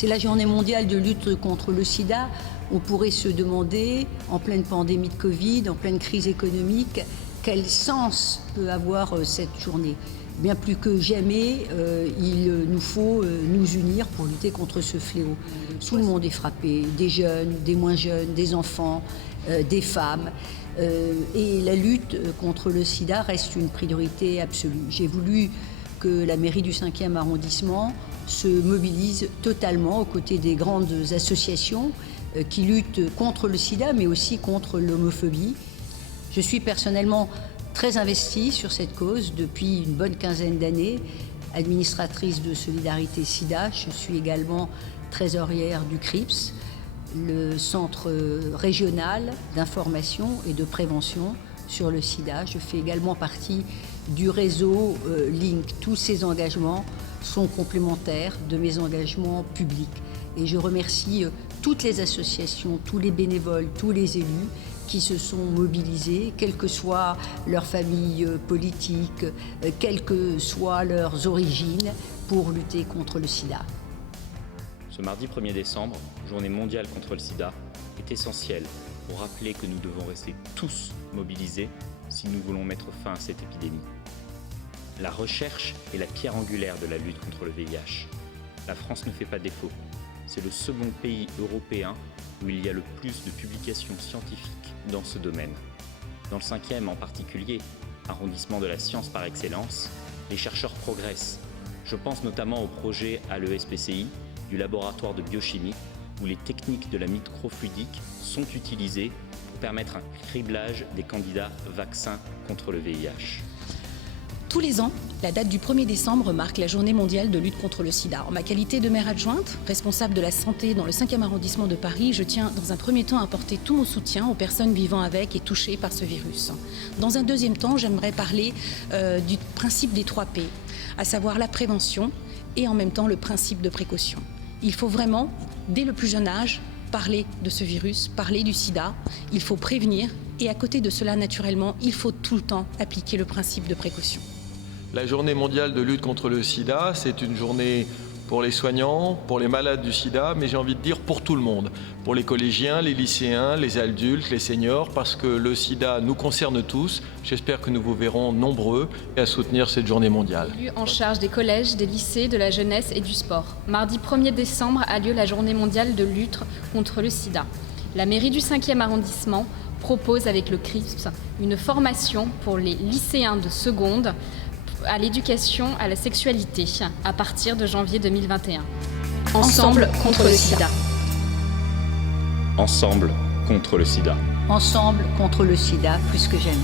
C'est la journée mondiale de lutte contre le sida. On pourrait se demander, en pleine pandémie de Covid, en pleine crise économique, quel sens peut avoir cette journée. Bien plus que jamais, il nous faut nous unir pour lutter contre ce fléau. Tout le monde est frappé, des jeunes, des moins jeunes, des enfants, des femmes. Et la lutte contre le sida reste une priorité absolue. J'ai voulu que la mairie du 5e arrondissement se mobilise totalement aux côtés des grandes associations qui luttent contre le sida, mais aussi contre l'homophobie. Je suis personnellement très investie sur cette cause depuis une bonne quinzaine d'années, administratrice de Solidarité Sida. Je suis également trésorière du CRIPS, le centre régional d'information et de prévention sur le sida. Je fais également partie du réseau Link. Tous ces engagements sont complémentaires de mes engagements publics. Et je remercie toutes les associations, tous les bénévoles, tous les élus qui se sont mobilisés, quelle que soit leur famille politique, quelles que soient leurs origines, pour lutter contre le sida. Ce mardi 1er décembre, journée mondiale contre le sida, est essentielle pour rappeler que nous devons rester tous mobilisés si nous voulons mettre fin à cette épidémie. La recherche est la pierre angulaire de la lutte contre le VIH. La France ne fait pas défaut. C'est le second pays européen où il y a le plus de publications scientifiques dans ce domaine. Dans le 5e en particulier, arrondissement de la science par excellence, les chercheurs progressent. Je pense notamment au projet à l'ESPCI du laboratoire de biochimie où les techniques de la microfluidique sont utilisées pour permettre un criblage des candidats vaccins contre le VIH. Tous les ans, la date du 1er décembre marque la journée mondiale de lutte contre le sida. En ma qualité de maire adjointe, responsable de la santé dans le 5e arrondissement de Paris, je tiens dans un premier temps à apporter tout mon soutien aux personnes vivant avec et touchées par ce virus. Dans un deuxième temps, j'aimerais parler du principe des 3 P, à savoir la prévention et en même temps le principe de précaution. Il faut vraiment, dès le plus jeune âge, parler de ce virus, parler du sida. Il faut prévenir et à côté de cela, naturellement, il faut tout le temps appliquer le principe de précaution. La journée mondiale de lutte contre le sida, c'est une journée pour les soignants, pour les malades du sida, mais j'ai envie de dire pour tout le monde, pour les collégiens, les lycéens, les adultes, les seniors, parce que le sida nous concerne tous. J'espère que nous vous verrons nombreux à soutenir cette journée mondiale. En charge des collèges, des lycées, de la jeunesse et du sport. Mardi 1er décembre a lieu la journée mondiale de lutte contre le sida. La mairie du 5e arrondissement propose avec le CRIPS une formation pour les lycéens de seconde à l'éducation à la sexualité à partir de janvier 2021. Ensemble contre le sida. Ensemble contre le sida. Ensemble contre le sida, plus que jamais.